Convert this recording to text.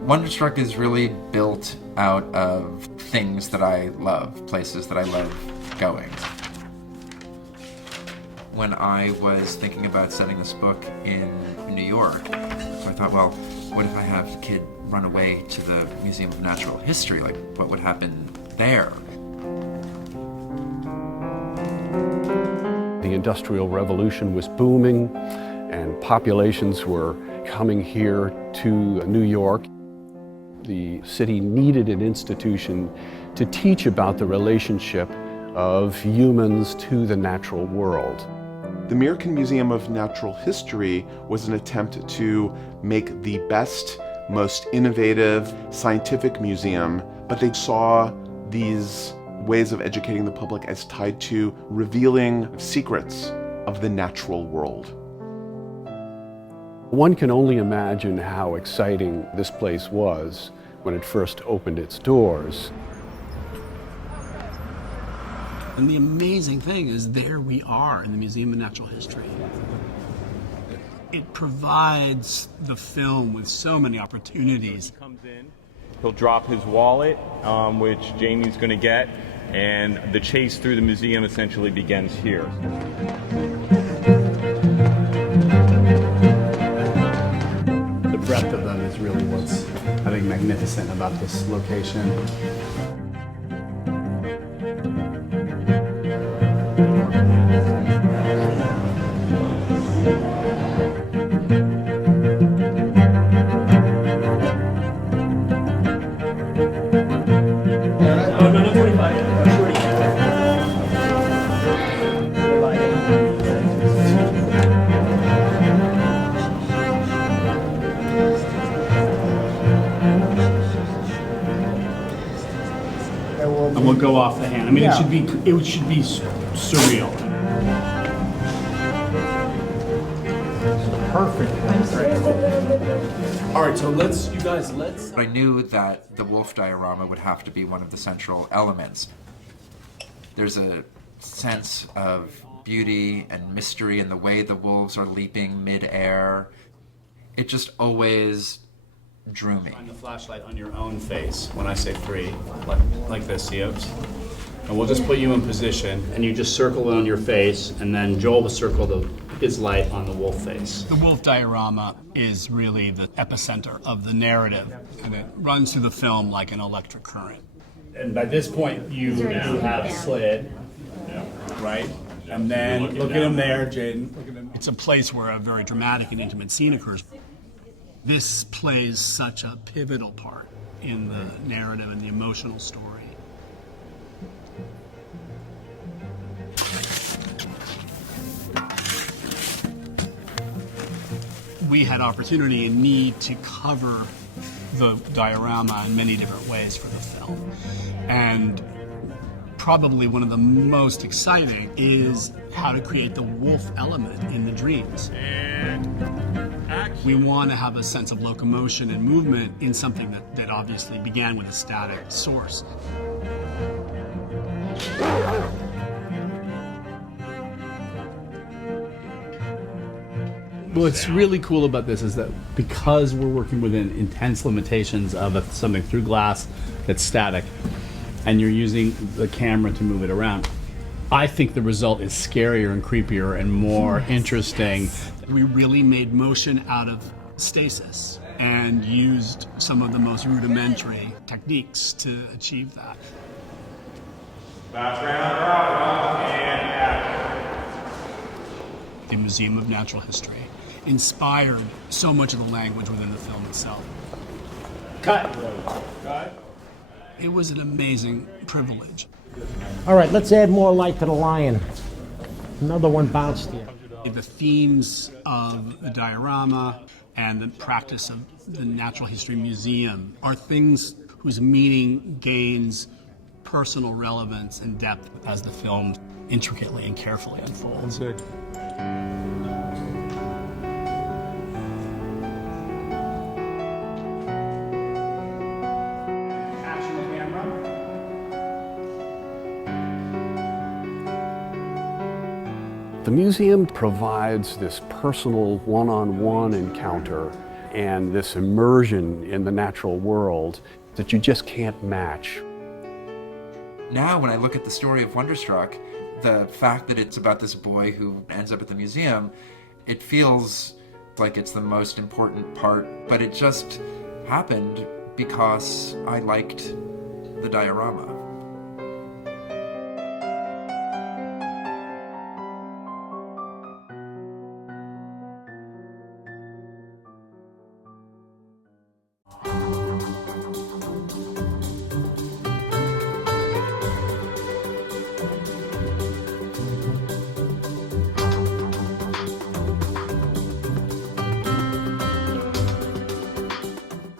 Wonderstruck is really built out of things that I love, places that I love going. When I was thinking about setting this book in New York, so I thought, well, what if I have the kid run away to the Museum of Natural History? Like, what would happen there? The Industrial Revolution was booming, and populations were coming here to New York. The city needed an institution to teach about the relationship of humans to the natural world. The American Museum of Natural History was an attempt to make the best, most innovative scientific museum, but they saw these ways of educating the public as tied to revealing secrets of the natural world. One can only imagine how exciting this place was when it first opened its doors. And the amazing thing is, there we are in the Museum of Natural History. It provides the film with so many opportunities. He'll drop his wallet, which Jamie's going to get, and the chase through the museum essentially begins here. The breadth of them is really what's, I think, magnificent about this location. And we'll go off the hand. I mean, it should be surreal. Perfect. All right, so let's. I knew that the wolf diorama would have to be one of the central elements. There's a sense of beauty and mystery in the way the wolves are leaping mid-air. It just always drew me. Shine the flashlight on your own face when I say 3, like this, Theos. And we'll just put you in position, and you just circle it on your face, and then Joel will circle his light on the wolf face. The wolf diorama is really the epicenter of the narrative, and it runs through the film like an electric current. And by this point, you have slid, right? And then look at him there, Jaden. Look at him. It's a place where a very dramatic and intimate scene occurs. This plays such a pivotal part in the narrative and the emotional story. We had opportunity and need to cover the diorama in many different ways for the film. And probably one of the most exciting is how to create the wolf element in the dreams. We want to have a sense of locomotion and movement in something that obviously began with a static source. What's really cool about this is that because we're working within intense limitations of something through glass that's static, and you're using the camera to move it around, I think the result is scarier and creepier and more interesting. We really made motion out of stasis and used some of the most rudimentary techniques to achieve that. The Museum of Natural History inspired so much of the language within the film itself. Cut. It was an amazing privilege. All right, let's add more light to the lion. Another one bounced here. The themes of the diorama and the practice of the Natural History Museum are things whose meaning gains personal relevance and depth as the film intricately and carefully unfolds. The museum provides this personal one-on-one encounter and this immersion in the natural world that you just can't match. Now, when I look at the story of Wonderstruck, the fact that it's about this boy who ends up at the museum, it feels like it's the most important part, but it just happened because I liked the diorama.